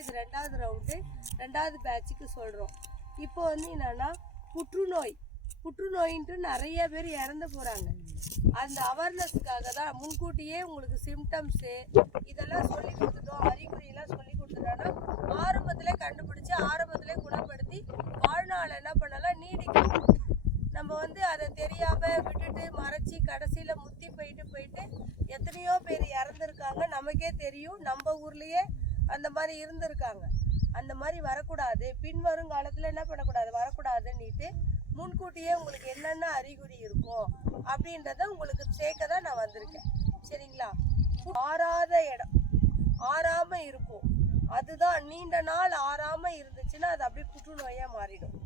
இது ரெண்டாவது ரவுண்டு ரெண்டாவது பேட்சுக்கு சொல்கிறோம் இப்போ வந்து என்னன்னா புற்றுநோய். புற்றுநோயின்ட்டு நிறைய பேர் இறந்து போகிறாங்க அந்த அவேர்னஸ்க்காக தான் முன்கூட்டியே உங்களுக்கு சிம்டம்ஸு இதெல்லாம் சொல்லி கொடுத்துட்டோம் அறிகுறியெல்லாம் சொல்லி கொடுத்துட்டோன்னா ஆரம்பத்திலே கண்டுபிடிச்சி ஆரம்பத்திலே குணப்படுத்தி வாழ்நாள் என்ன பண்ணலாம் நீடிக்கும் நம்ம வந்து அதை தெரியாமல் விட்டுட்டு மறைச்சி கடைசியில் முத்தி போயிட்டு போயிட்டு எத்தனையோ பேர் இறந்துருக்காங்க. நமக்கே தெரியும் நம்ம ஊர்லேயே அந்த மாதிரி இருந்திருக்காங்க. அந்த மாதிரி வரக்கூடாது. பின்வரும் காலத்தில் என்ன பண்ணக்கூடாது? வரக்கூடாதுன்னுட்டு முன்கூட்டியே உங்களுக்கு என்னென்ன அறிகுறி இருக்கும் அப்படின்றத உங்களுக்கு சேர்க்க தான் நான் வந்திருக்கேன். சரிங்களா? ஆறாத இடம். ஆறாமல் இருக்கும். அதுதான் நீண்ட நாள் ஆறாமல் இருந்துச்சுன்னா அது அப்படியே புற்றுநோயாக மாறிடும்.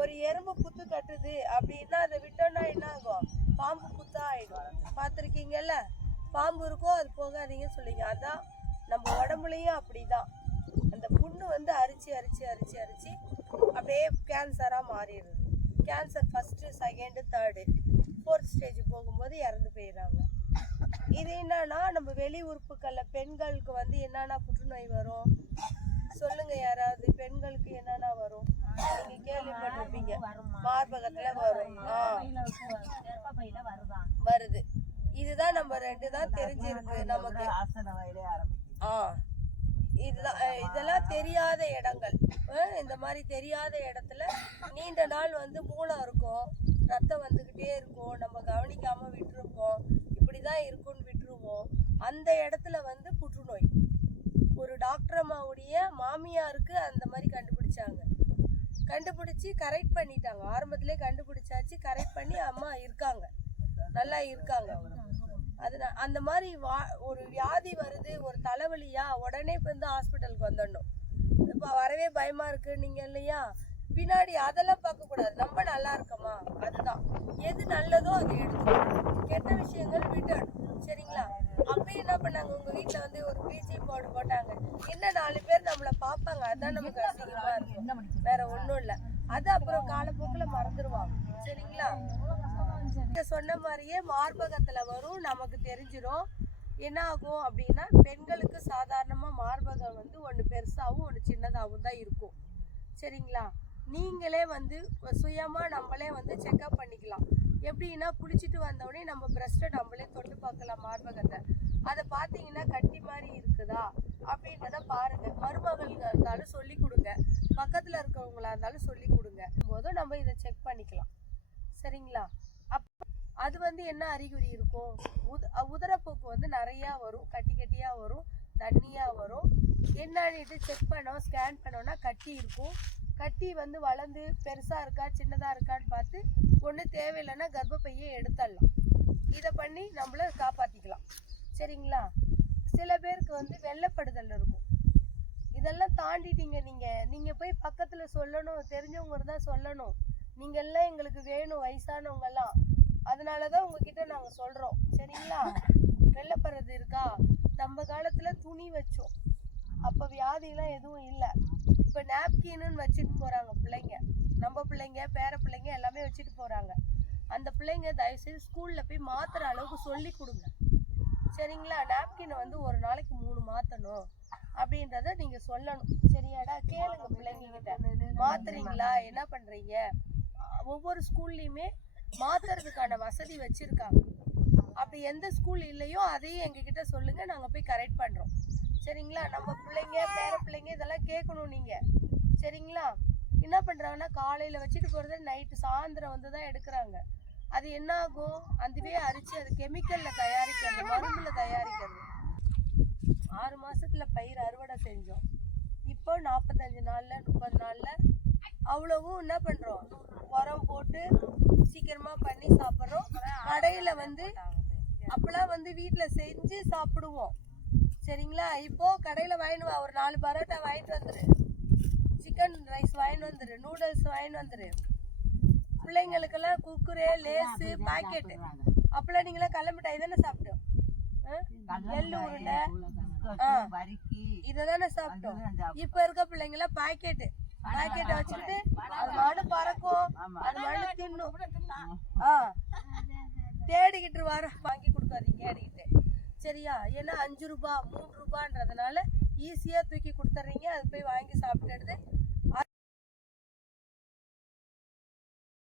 ஒரு எறும்பு புத்து கட்டுது அப்படின்னா அதை விட்டோம்னா என்ன ஆகும்? பாம்பு புத்தா ஆகிடும் பார்த்துருக்கீங்கல்ல? பாம்பு இருக்கோ அது போகாதீங்கன்னு சொல்லிங்க அதான் நம்ம உடம்புலயும் அப்படிதான். அந்த புண்ணு வந்து அரிச்சு அரிச்சு அரிச்சு அரிச்சு அப்படியே கேன்சராக மாறிடுது. Cancer first second third fourth stage போகும்போது இறந்து போயிடுறாங்க. இது என்னன்னா நம்ம வெளி உறுப்புகள்ல பெண்களுக்கு வந்து என்னென்ன புற்றுநோய் வரும். சொல்லுங்க யாராவது பெண்களுக்கு என்னென்ன வரும்? நீங்க கேள்விப்பட்டிருப்பீங்க. மார்பகத்துல வரும். வருது? இதுதான் நம்ம ரெண்டு தான் தெரிஞ்சிருக்கு. நமக்கு ஆ. இதெல்லாம் இதெல்லாம் தெரியாத இடங்கள். இந்த மாதிரி தெரியாத இடத்துல நீண்ட நாள் வந்து மூலம் இருக்கும். ரத்தம் வந்துக்கிட்டே இருக்கும். நம்ம கவனிக்காம விட்டுருப்போம். இப்படி தான் இருக்கும்னு விட்டுருவோம். அந்த இடத்துல வந்து புற்றுநோய். ஒரு டாக்டர் அம்மாவுடைய மாமியாருக்கு அந்த மாதிரி கண்டுபிடிச்சாங்க. கண்டுபிடிச்சி கரெக்ட் பண்ணிட்டாங்க. ஆரம்பத்திலே கண்டுபிடிச்சாச்சு. கரெக்ட் பண்ணி அம்மா இருக்காங்க. நல்லா இருக்காங்க அது நான் அந்த மாதிரி வா ஒரு வியாதி வருது ஒரு தலைவலியா உடனே இப்போ வந்து ஹாஸ்பிட்டலுக்கு வந்துடணும். இப்போ வரவே பயமாக இருக்கு நீங்கள் இல்லையா? பின்னாடி அதெல்லாம் பார்க்கக்கூடாது நம்ம நல்லா இருக்கோமா? அதுதான். எது நல்லதோ அதை எடுத்துக்கணும் கெட்ட விஷயங்கள் விட்டுடணும் சரிங்களா? அப்பயும் என்ன பண்ணாங்க? உங்க வீட்டில் வந்து ஒரு பிஜி போர்டு போட்டாங்க. இன்னும் நாலு பேர் நம்மளை பார்ப்பாங்க? அதான் நமக்கு அதிகமாக இருக்கும் வேற ஒன்றும் இல்லை. அது அப்புறம் காலப்போக்கில் மறந்துடுவாங்க சரிங்களா? நீங்க சொன்ன மாதிரியே மார்பகத்தில் வரும். நமக்கு தெரிஞ்சிடும் என்ன ஆகும் அப்படின்னா பெண்களுக்கு சாதாரணமாக மார்பகம் வந்து ஒன்று பெருசாகவும் ஒன்று சின்னதாகவும் தான் இருக்கும். சரிங்களா? நீங்களே வந்து சுயமாக நம்மளே வந்து செக்அப் பண்ணிக்கலாம். எப்படின்னா குளிச்சுட்டு வந்தோடனே நம்ம பிரஸ்ட்டை நம்மளே தொட்டு பார்க்கலாம் மார்பகத்தை. அதை பார்த்தீங்கன்னா கட்டி மாதிரி இருக்குதா? அப்படின்றத பாருங்க. மருமகளுக்கு இருந்தாலும் சொல்லி கொடுங்க. பக்கத்தில் இருக்கவங்களா இருந்தாலும் சொல்லி கொடுங்க. போதும் நம்ம இதை செக் பண்ணிக்கலாம். சரிங்களா? அப் அது வந்து என்ன அறிகுறி இருக்கும்? உத உதரப்போக்கு வந்து நிறையா வரும். கட்டி கட்டியாக வரும். தண்ணியாக வரும். என்னன்னுட்டு செக் பண்ணோம் ஸ்கேன் பண்ணோன்னா கட்டி இருக்கும். கட்டி வந்து வளர்ந்து பெருசாக இருக்கா சின்னதாக இருக்கான்னு பார்த்து ஒன்று தேவையில்லைன்னா கர்ப்பப்பையை எடுத்துடலாம் இதை பண்ணி நம்மள காப்பாற்றிக்கலாம் சரிங்களா? சில பேருக்கு வந்து வெள்ளப்படுதல் இருக்கும். இதெல்லாம் தாண்டிட்டீங்க நீங்கள் நீங்கள் போய் பக்கத்தில் சொல்லணும் தெரிஞ்சவங்க தான் சொல்லணும். நீங்கள்லாம் எங்களுக்கு வேணும் வயசானவங்கெல்லாம். அதனால தான் உங்ககிட்ட நாங்கள் சொல்கிறோம் சரிங்களா? வெள்ளப்படுறது இருக்கா? நம்ம காலத்தில் துணி வச்சோம். அப்போ வியாதிலாம் எதுவும் இல்லை. இப்போ நாப்கின்னு வச்சுட்டு போகிறாங்க பிள்ளைங்க. நம்ம பிள்ளைங்க பேர பிள்ளைங்க எல்லாமே வச்சுட்டு போகிறாங்க அந்த பிள்ளைங்க தயவுசெய்து ஸ்கூலில் போய் மாற்றுற அளவுக்கு சொல்லி கொடுங்க. சரிங்களா? நாப்கினை வந்து ஒரு நாளைக்கு மூணு மாற்றணும் அப்படின்றத நீங்கள் சொல்லணும். சரியாடா? கேளுங்க பிள்ளைங்க கிட்ட. மாத்துறீங்களா? என்ன பண்ணுறீங்க ஒவ்வொரு ஸ்கூல்லையுமே மாத்துறதுக்கான வசதி வச்சுருக்காங்க. அப்படி எந்த ஸ்கூல் இல்லையோ அதையும் எங்ககிட்ட சொல்லுங்கள் நாங்கள் போய் கரெக்ட் பண்ணுறோம் சரிங்களா? நம்ம பிள்ளைங்க பேர பிள்ளைங்க இதெல்லாம் கேட்கணும் நீங்க. சரிங்களா? என்ன பண்றாங்கன்னா காலையில வச்சுட்டு போறது நைட்டு சாயந்தரம் வந்து தான் எடுக்கிறாங்க. அது என்ன ஆகும்? அதுவே அரிச்சு அது கெமிக்கல்ல தயாரிக்கிறது மருந்துல தயாரிக்கிறது. ஆறு மாசத்துல பயிர் அறுவடை செஞ்சோம். இப்போ நாற்பத்தஞ்சு நாளில் முப்பது நாளில் அவ்வளவும் என்ன பண்ணுறோம் உரம் போட்டு சீக்கிரமாக பண்ணி சாப்பிட்றோம். கடையில் வந்து அப்போலாம் வந்து வீட்டில் செஞ்சு சாப்பிடுவோம். சரிங்களா? இப்போ கடையில் வாங்கிட்டு வா. ஒரு நாலு பரோட்டா வாங்கிட்டு வந்துரு. சிக்கன் ரைஸ் வாங்கிட்டு வந்துரு. நூடுல்ஸ் வாங்கிட்டு வந்துரு. பிள்ளைங்களுக்கெல்லாம் குக்குரே லேஸு பாக்கெட்டு அப்பெல்லாம் நீங்களாம் கடல மிட்டாய் தானே சாப்பிட்டோம். எள்ளு உருண்டை. ஆ. இதை தானே சாப்பிட்டோம். இப்ப இருக்க பிள்ளைங்களாம் பாக்கெட்டு பாக்கெட்டை வச்சுக்கிட்டு அது மாடு பறக்கும். அது மாடு தின்னும். ஆ. தேடிக்கிட்டு வர. வாங்கி கொடுக்காதீங்க தேடிக்கிட்டு சரியா? ஏன்னா அஞ்சு ரூபா மூணு ரூபான்றதுனால ஈஸியாக தூக்கி கொடுத்துட்றீங்க அது போய் வாங்கி சாப்பிட்டுடுது.